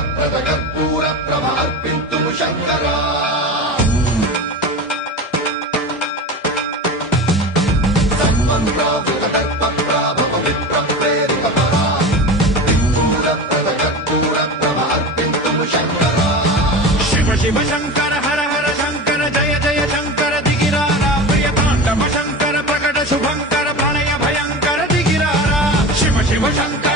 कर्पूर प्रभार्पिन्तुं शङ्करा शिव शंकर हर हर शंकर जय जय शंकर दिगिरारा प्रिय तांडव शंकर प्रकट शुभंकर प्रणय भयंकर दिगिरारा शिव शिव शंकर